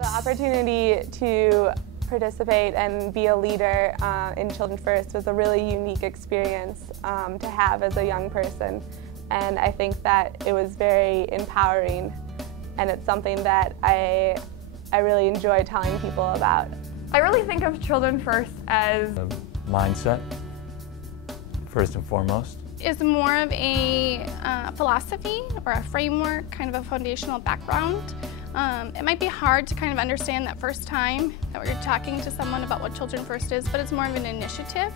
The opportunity to participate and be a leader in Children First was a really unique experience to have as a young person, and I think that it was very empowering, and it's something that I really enjoy telling people about. I really think of Children First as a mindset, first and foremost. Is more of a philosophy or a framework, kind of a foundational background. It might be hard to kind of understand that first time that we're talking to someone about what Children First is, but it's more of an initiative.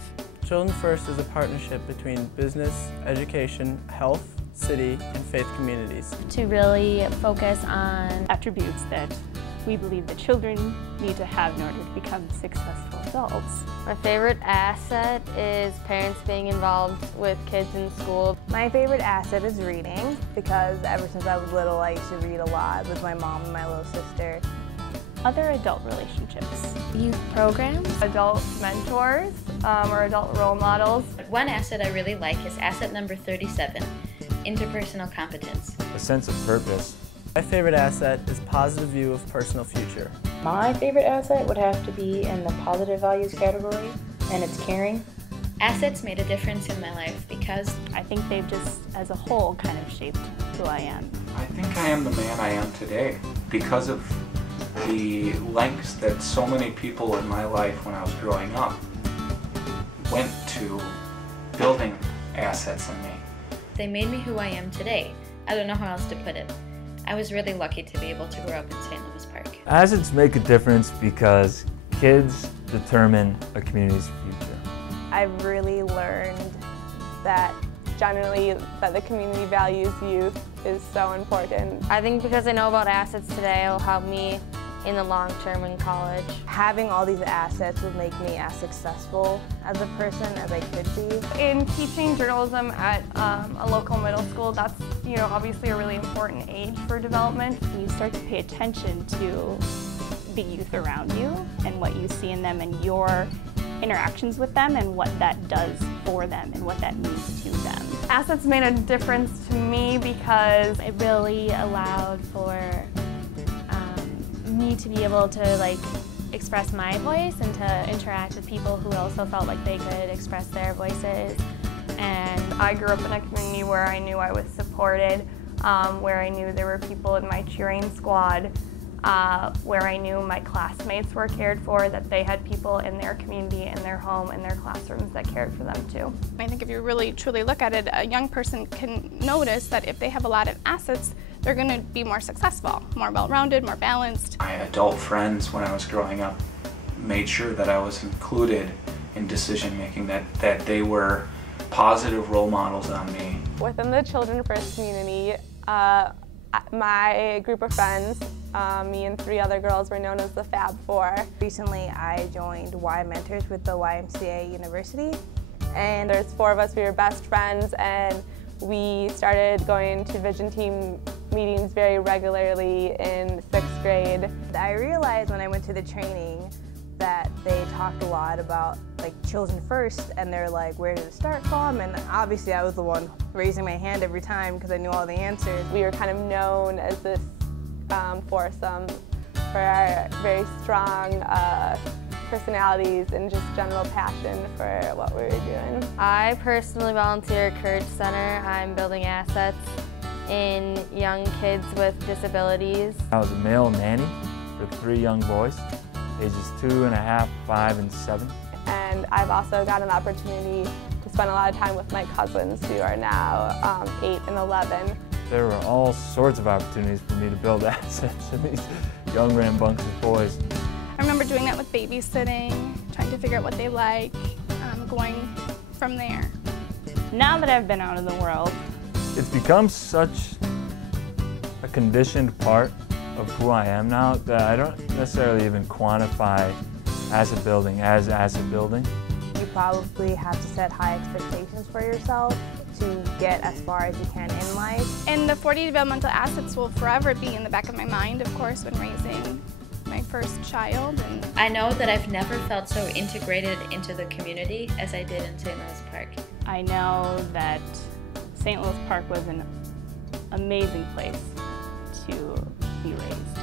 Children First is a partnership between business, education, health, city, and faith communities. To really focus on attributes that we believe that children need to have in order to become successful adults. My favorite asset is parents being involved with kids in school. My favorite asset is reading, because ever since I was little I used to read a lot with my mom and my little sister. Other adult relationships. Youth programs. Adult mentors or adult role models. One asset I really like is asset number 37, interpersonal competence. A sense of purpose. My favorite asset is positive view of personal future. My favorite asset would have to be in the positive values category, and it's caring. Assets made a difference in my life because I think they've just, as a whole, kind of shaped who I am. I think I am the man I am today because of the lengths that so many people in my life when I was growing up went to building assets in me. They made me who I am today. I don't know how else to put it. I was really lucky to be able to grow up in St. Louis Park. Assets make a difference because kids determine a community's future. I've really learned that generally that the community values youth is so important. I think because I know about assets today, it will help me in the long term in college. Having all these assets would make me as successful as a person as I could be. In teaching journalism at a local middle school, that's obviously a really important age for development. You start to pay attention to the youth around you and what you see in them and your interactions with them and what that does for them and what that means to them. Assets made a difference to me because it really allowed for me to be able to express my voice and to interact with people who also felt like they could express their voices. And I grew up in a community where I knew I was supported, where I knew there were people in my cheering squad, where I knew my classmates were cared for, that they had people in their community, in their home, in their classrooms that cared for them too. I think if you really truly look at it, a young person can notice that if they have a lot of assets, they're going to be more successful, more well-rounded, more balanced. My adult friends when I was growing up made sure that I was included in decision making, that they were positive role models on me. Within the Children First community, my group of friends, me and 3 other girls, were known as the Fab Four. Recently I joined Y Mentors with the YMCA University, and there's 4 of us. We were best friends, and we started going to Vision Team meetings very regularly in 6th grade. I realized when I went to the training that they talked a lot about Children First, and they're like, where did it start from? And obviously I was the one raising my hand every time because I knew all the answers. We were kind of known as this foursome for our very strong personalities and just general passion for what we were doing. I personally volunteer at Courage Center. I'm building assets in young kids with disabilities. I was a male nanny for 3 young boys, ages 2.5, 5, and 7. And I've also got an opportunity to spend a lot of time with my cousins who are now 8 and 11. There were all sorts of opportunities for me to build assets in these young rambunctious boys. I remember doing that with babysitting, trying to figure out what they like, going from there. Now that I've been out in the world, it's become such a conditioned part of who I am now that I don't necessarily even quantify asset building as asset building. You probably have to set high expectations for yourself to get as far as you can in life. And the 40 developmental assets will forever be in the back of my mind, of course, when raising my first child. And I know that I've never felt so integrated into the community as I did in St. Louis Park. I know that St. Louis Park was an amazing place to be raised.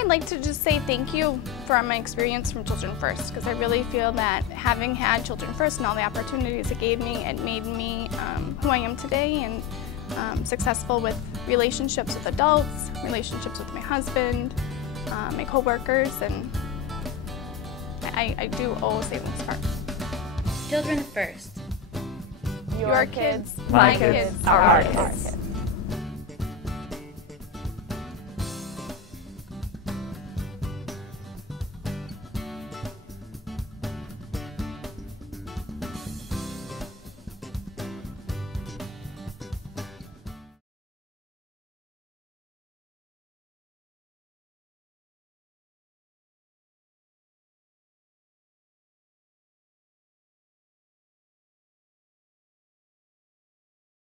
I'd like to just say thank you for my experience from Children First, because I really feel that having had Children First and all the opportunities it gave me, it made me who I am today, and successful with relationships with adults, relationships with my husband, my coworkers, and I do owe Savings Park. Children First. Your kids, my my kids, kids, our kids.